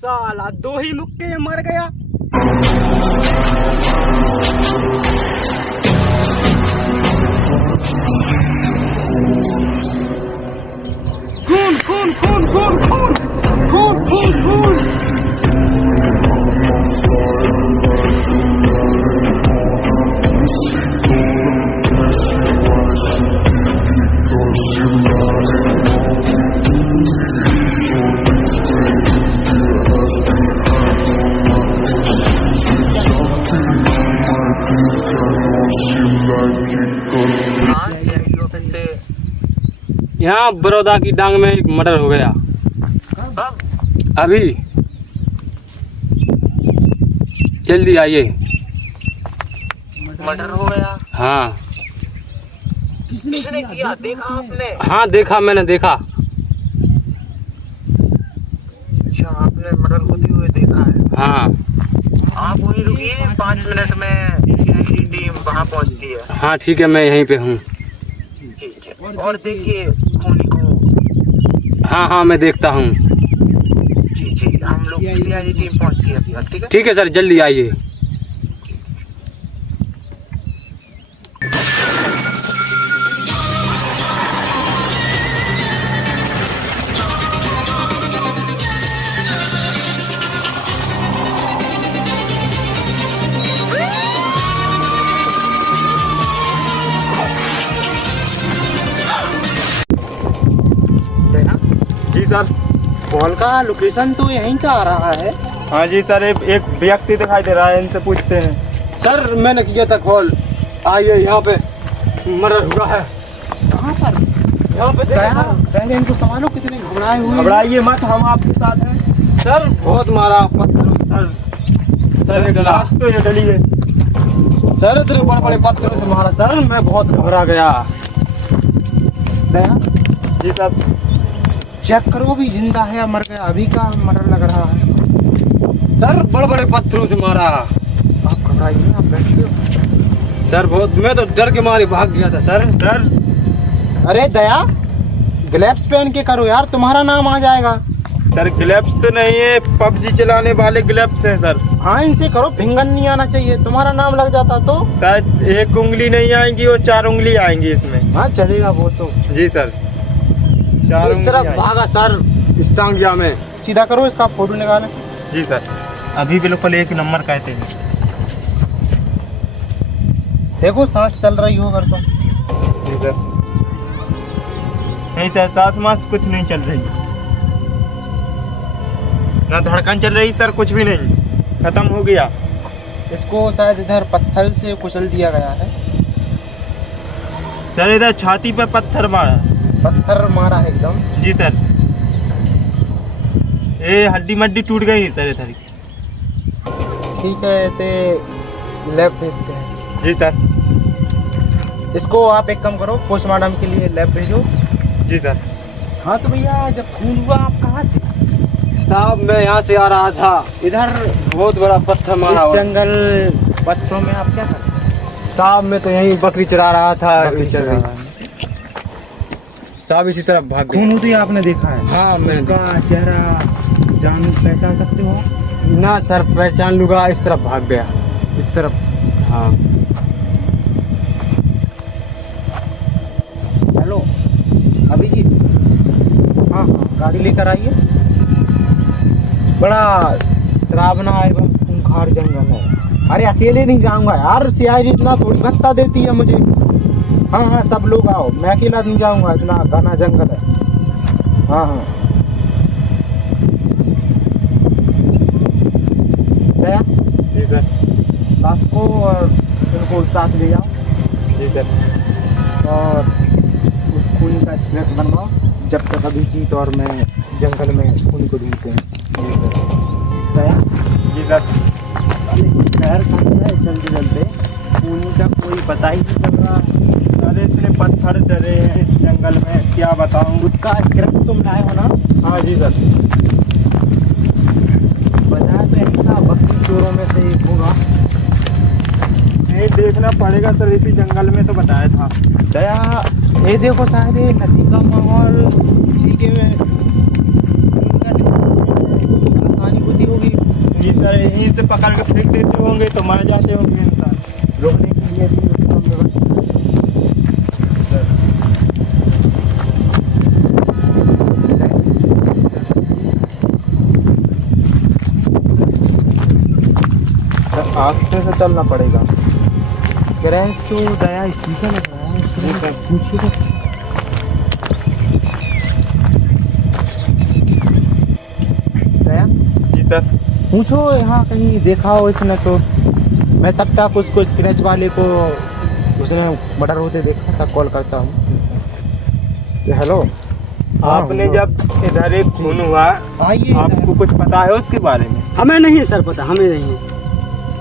साला 2 ही मुक्के में मर गया। खून खून खून खून खून खून खून खून। यहाँ बड़ौदा की डांग में एक मर्डर हो गया अभी। जल्दी आइए। मर्डर हो गया? हाँ। किसने किया? देखा आपने? हाँ देखा, मैंने देखा। अच्छा, आपने मर्डर होते हुए देखा है? हाँ। आप वहीं रुकिए, 5 मिनट में सीआईडी टीम वहाँ पहुँचती है। हाँ ठीक है, मैं यहीं पे हूँ। ठीक है, और देखिए खूनी को। हाँ हाँ मैं देखता हूँ। जी जी, हम लोग सीआईडी टीम पहुँचती है अभी। ठीक है, ठीक है सर, जल्दी आइए। जी सर। कॉल का लोकेशन तो यहीं का आ रहा है। हाँ जी सर, एक व्यक्ति दिखाई दे रहा है, इनसे पूछते हैं। सर मैंने किया था कॉल। आइए, यहाँ पे मर्डर हुआ है। कहाँ पर? यहाँ पे गया? पहले इनको संभालो, कितने घबराए हुए हैं। घबराइए मत, हम आपके साथ हैं। सर बहुत मारा पत्थरों से सर। सर ये डला। लाश तो ये डली है। सर इतने बड़े बड़े पत्थरों से मारा सर, मैं बहुत घबरा गया। गया? जी सर। चेक करो भी जिंदा है या मर गया। अभी का मर्डर लग रहा है। सर बड़े बड़े पत्थरों से मारा। आप घबराइए, आप बैठिए। सर बहुत, मैं तो डर के मारे भाग गया था सर। सर अरे दया, ग्लव्स पहन के करो यार, तुम्हारा नाम आ जाएगा। सर ग्लव्स तो नहीं है, पबजी चलाने वाले ग्लव्स हैं सर। हाँ इनसे करो, फिंगर नहीं आना चाहिए, तुम्हारा नाम लग जाता तो। शायद 1 उंगली नहीं आएंगी और 4 उंगली आएंगी इसमें। हाँ चलेगा वो तो। जी सर, 4 इस उंगली तरफ आएंगी। भागा सर, इस टांगिया में। सीधा करो, इसका फोटो निकालें। जी सर, अभी बिल्कुल 1 नंबर कहते हैं। देखो सांस चल रही हो अगर तो। जी सर। नहीं सर, सांस मास कुछ नहीं चल रही, ना धड़कन चल रही सर, कुछ भी नहीं, खत्म हो गया। इसको शायद इधर पत्थर से कुचल दिया गया है। सर इधर छाती पे पत्थर मारा। पत्थर मारा है एकदम। जी सर, ये हड्डी मड्डी टूट गई है सर इधर। ठीक है, ऐसे लैब भेजते हैं। जी सर। इसको आप एक काम करो, पोस्टमार्टम के लिए लैब भेजो। जी सर। हाँ तो भैया, जब खून हुआ आप कहाँ थे? साहब मैं यहाँ से आ रहा था, इधर बहुत बड़ा पत्थर मारा इस हुआ। जंगल पत्थरों में आप क्या करते? साहब मैं तो यहीं बकरी चरा रहा था। बकरी चरा रहा है। साहब इसी तरफ भाग गए। खून होते आपने देखा है? हाँ मैं उसका चेहरा जान पहचान सकते हो? ना सर, पहचान लूँगा। इस तरफ भाग गया, इस तरफ। हाँ हेलो अभिजीत। हाँ हाँ, गाड़ी लेकर आइए। बड़ा डरावना एवं खूंखार जंगल है। अरे अकेले नहीं जाऊंगा यार, सीआईडी इतना थोड़ी भत्ता देती है मुझे। हाँ हाँ सब लोग आओ, मैं अकेला नहीं जाऊंगा, इतना घना जंगल है। हाँ हाँ गया? जी सर। लाश को और उनको साथ ले जाओ। जी सर। और उस खूनी का स्केच बनवाओ, जब तक अभिजीत और मैं जंगल में खूनी को ढूंढते हैं। गया? जी सर। शहर कहाँ है? चलते चलते खूनी का कोई पता ही नहीं चल रहा है। अरे इतने पत्थर डरे हैं इस जंगल में, क्या बताऊं। उसका स्क्रिप्ट तुम लाए हो ना? हाँ जी सर। बताया तो यही था, बकरी चोरों में से एक होगा। नहीं, देखना पड़ेगा सर, इसी जंगल में तो बताया था। दया, ये देखो शायद ये नदी का माहौल इसी के में आसानी को ये सर यहीं से पकड़ के फेंक देते होंगे तो मार जाते होंगे इंसान। रोकने के लिए भी उत्तम व्यवस्था। सर आस्ते से चलना पड़ेगा। क्रैश तो दया इसी का लग रहा है। पूछिए दया। जी सर। पूछो यहाँ कहीं देखा हो इसने तो। मैं तब तक उसको स्क्रैच वाले को उसने मर्डर होते देखा था, कॉल करता हूँ। हेलो, आपने जब इधर एक खून हुआ, आइए। आपको कुछ पता है उसके बारे में? हमें नहीं है सर पता, हमें नहीं है।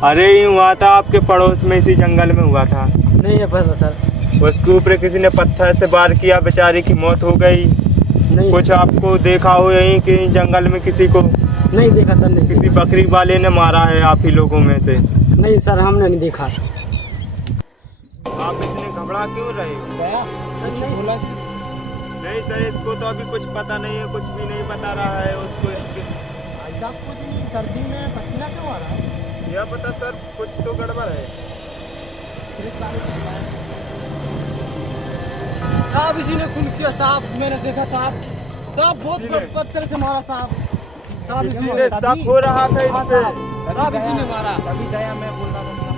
अरे ये हुआ था आपके पड़ोस में, इसी जंगल में हुआ था। नहीं है पता सर। उसके ऊपर किसी ने पत्थर से वार किया, बेचारी की मौत हो गई। नहीं कुछ आपको देखा हो यहीं कि जंगल में किसी को, नहीं देखा सर, नहीं किसी बकरी वाले ने मारा है आप ही लोगों में से? नहीं सर, हमने नहीं देखा। आप इतने घबरा क्यों रहे हो? नहीं सर, इसको तो अभी कुछ पता नहीं है, कुछ भी नहीं बता रहा है उसको। इसके सर्दी में पसीना क्यों आ रहा है? यह पता सर, कुछ तो गड़बड़ है। साहब इसी ने खून किया साहब, मैंने देखा साहब। साहब बहुत पत्थर से मारा साहब। साहब इसी ने शक हो रहा था इस पे। साहब इसी ने मारा। अभी दया मैं बोल रहा था पसीना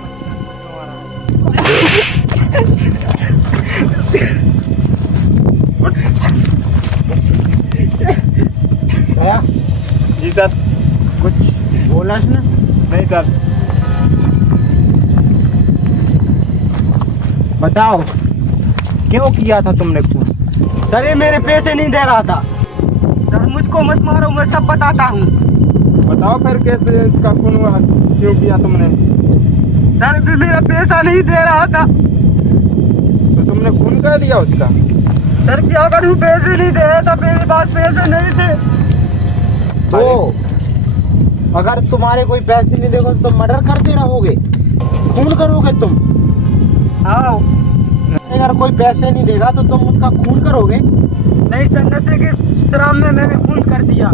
दया। जी सर। कुछ बोला ना? नहीं सर। बताओ क्यों किया था तुमने खून? सर ये मेरे पैसे नहीं दे रहा था। सर मुझको मत मारो, मैं सब बताता हूँ। बताओ फिर कैसे इसका खून हुआ, क्यों किया तुमने? सर भी मेरा पैसा नहीं दे रहा था। तो तुमने खून कर दिया उसका? सर क्या करूँ, पैसे नहीं दे रहा था, मेरे पास पैसे नहीं थे। तो अगर तुम्हारे कोई पैसे नहीं देगा तो तुम मर्डर करते रहोगे, खून करोगे तुम? आओ। अगर कोई पैसे नहीं देगा तो तुम उसका खून करोगे? नहीं सर, नशे के शराब में मैंने खून कर दिया।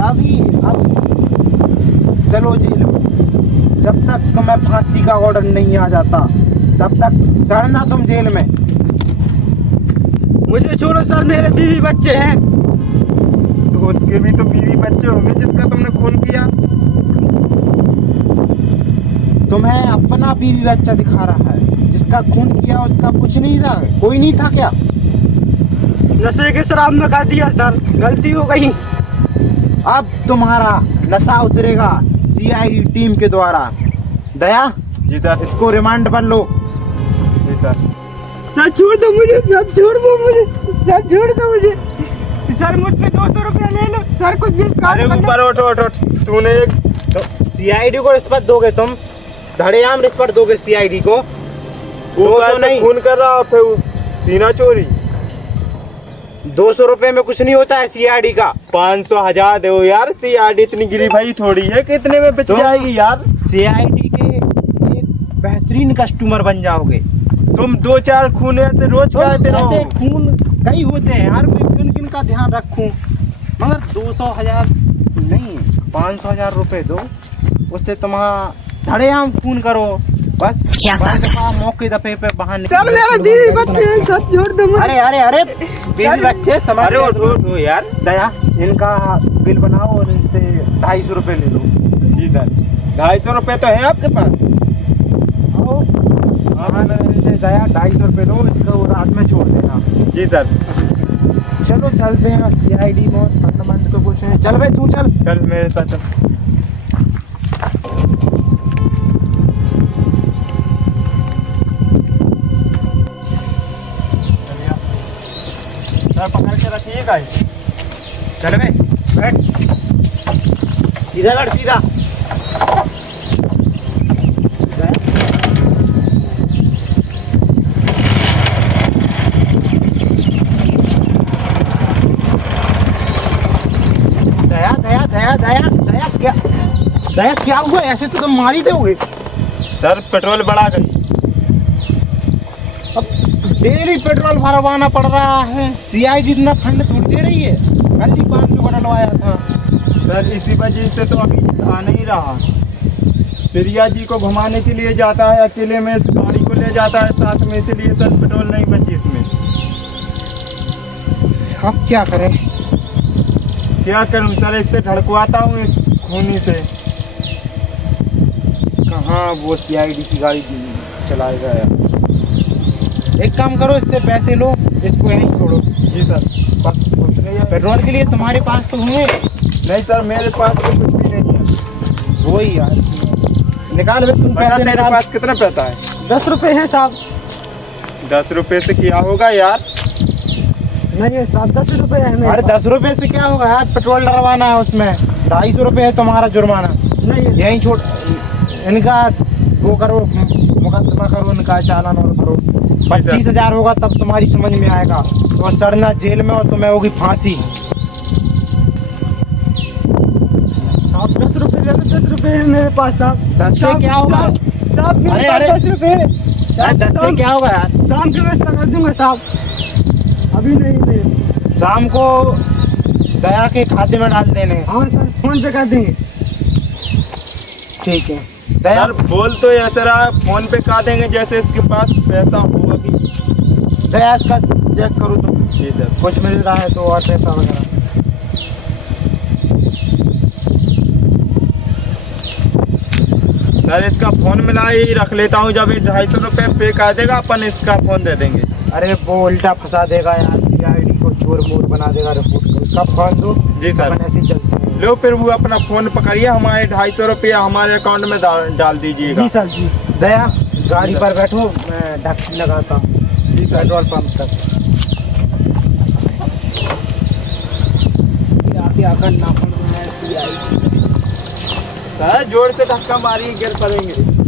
अभी अब चलो जेल में। जब तक तुम्हें फांसी का ऑर्डर नहीं आ जाता तब तक सड़ना तुम जेल में। मुझे छोड़ो सर, मेरे बीवी बच्चे हैं। तो उसके भी तो बीवी बच्चे होंगे जिसका तुमने खून किया। तुम्हें अपना बीवी बच्चा दिखा रहा है, जिसका खून किया उसका कुछ नहीं था, कोई नहीं था क्या? नशे के शराब में कर दिया सर, गलती हो गई। अब तुम्हारा नशा उतरेगा सीआईडी टीम के द्वारा। दया। जी सर। इसको रिमांड पर लो। जी सर। सर छोड़ दो मुझे, सर छोड़ दो मुझे, सर छोड़ दो मुझे। सर मुझसे 200 रुपया ले लो सर, कुछ अरे ऊपर उठ उठ उठ। तूने एक तो सीआईडी को रिश्वत दोगे तुम? धड़ेआम रिश्वत दोगे सीआईडी को? 200 नहीं, खून कर रहा फिर सीना चोरी। 200 रुपए में कुछ नहीं होता है सीआईडी का। 500 1000 दो यार, सीआईडी इतनी गिरी भाई थोड़ी है, कितने में बिक जाएगी यार? सीआईडी के एक बेहतरीन कस्टमर बन जाओगे तुम। 2-4 खून ऐसे रोज खाते रहो। ऐसे खून कई होते हैं यार, मैं किन किन का ध्यान रखूं? मगर 200 1000 नहीं, 500 1000 रुपए दो, उससे तुम्हारा धड़ेआम खून करो बस। मौके दफे पे बहाने। सर मेरा बीवी बच्चे हैं, सर छोड़ दो मुझे। अरे अरे अरे बीवी बच्चे समझ। अरे उठो यार। दया, इनका बिल बनाओ और इनसे 250 रुपए ले लो। जी सर। 250 रुपए तो है आपके पास? हाँ, इनसे दया 250 रुपए लो, इनको रात में छोड़ देना। जी सर। चलो चलते हैं सीआईडी में, फंड को कुछ है। चल भाई तू चल। चल मेरे साथ चल। पकड़ के रखिए गाइस। चल बे, बैठ। सीधा बैठ, सीधा। दया दया दया दया दया क्या, दया क्या हुआ? ऐसे तो तुम मार ही दोगे। सर पेट्रोल बढ़ा गई। अब डेली पेट्रोल भरवाना पड़ रहा है। सीआईडी इतना फंड थोड़ी दे रही है, कल ही 500 का डलवाया था। सर इसी वजह से तो अभी आ नहीं रहा। प्रिया जी को घुमाने के लिए जाता है, अकेले में इस गाड़ी को ले जाता है साथ में, इसलिए सर पेट्रोल नहीं बची इसमें। अब क्या करें? क्या करूं सर, इससे ढड़कवाता हूँ इस खूनी से। कहाँ वो सीआईडी की गाड़ी चलाएगा यार। एक काम करो, इससे पैसे लो, इसको यहीं छोड़ो। जी सर। बस कुछ नहीं है। पेट्रोल के लिए तुम्हारे पास तो होंगे। नहीं सर, मेरे पास तो कुछ भी नहीं है। वही यार, निकाल बे, तुम पैसे मेरे निकाल। पास कितना पैसा है? 10 रुपए है साहब। 10 रुपए से क्या होगा यार? नहीं है साहब, 10 रुपए है मेरे अरे पास। 10 रुपए से क्या होगा यार, पेट्रोल डलवाना है उसमें। 250 रुपए है तुम्हारा जुर्माना। नहीं है यहीं छोड़, इनका वो करो, मुकदमा करो, इनका चालान और करो। 25,000 होगा तब तुम्हारी समझ में आएगा। और सड़ना जेल में और तुम्हें होगी फांसी। साहब 10 रुपए ले लो, 10 रुपए है मेरे पास साहब। 10 से क्या होगा? साहब मेरे अरे, पास 10 रुपए है। यार 10 से क्या होगा यार? शाम की व्यवस्था कर दूंगा साहब, अभी नहीं। शाम को दया के खाते में डाल देने। हाँ सर, फोन पे कर देंगे। ठीक है दया, सर बोल तो ऐसा रहा है, फोन पे कहा देंगे जैसे इसके पास पैसा हो अभी। दया इसका चेक करो तुम, जी सर। कुछ मिल रहा है तो और पैसा वगैरह। सर इसका फोन मिला ही रख लेता हूँ, जब 250 रुपये पे कर देगा अपन इसका फोन दे देंगे। अरे वो उल्टा फंसा देगा यार, सीआईडी को चोर मोर बना देगा रिपोर्ट को। उसका फोन दो। जी सर। अपन ऐसे ही चलते हैं। लो फिर वो अपना फोन पकड़िए, हमारे 250 रुपया हमारे अकाउंट में डाल दीजिएगा। जी सर जी। दया गाड़ी पर बैठो, मैं डक्की लगाता हूँ जी सर। पेट्रोल पंप तक। क्या करना पड़ रहा है सीआईडी। सर जोर से धक्का मारिए, गिर पड़ेंगे।